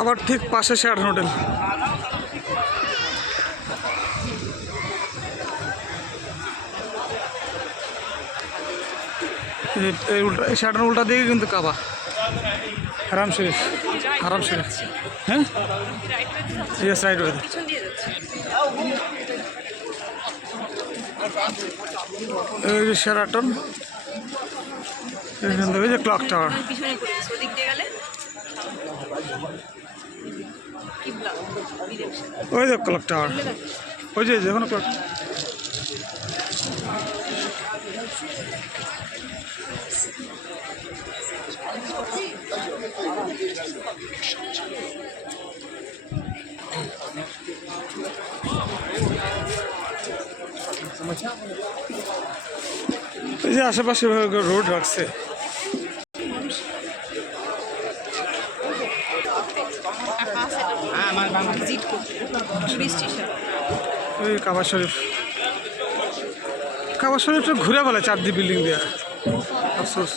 আবার ঠিক পাশে শেয়ার হোটেল। এই উল্টা এই শেয়ার উল্টা দিকে কিন্তু কাবা হারাম শরীফ। হারাম শরীফ, হ্যাঁ ইয়েস রাইট ওয়ে। এই যে শেরাটন, এখান থেকে যে ক্লক টাওয়ার। ওই যে ক্লক টাওয়ার, ওই যে যখন ক্লক। এই যে আশেপাশে রোড রাখছে। ওই কাবা শরীফ, কাবা শরীফটা ঘুরে বলে চারদি বিল্ডিং দেওয়া। আফসোস।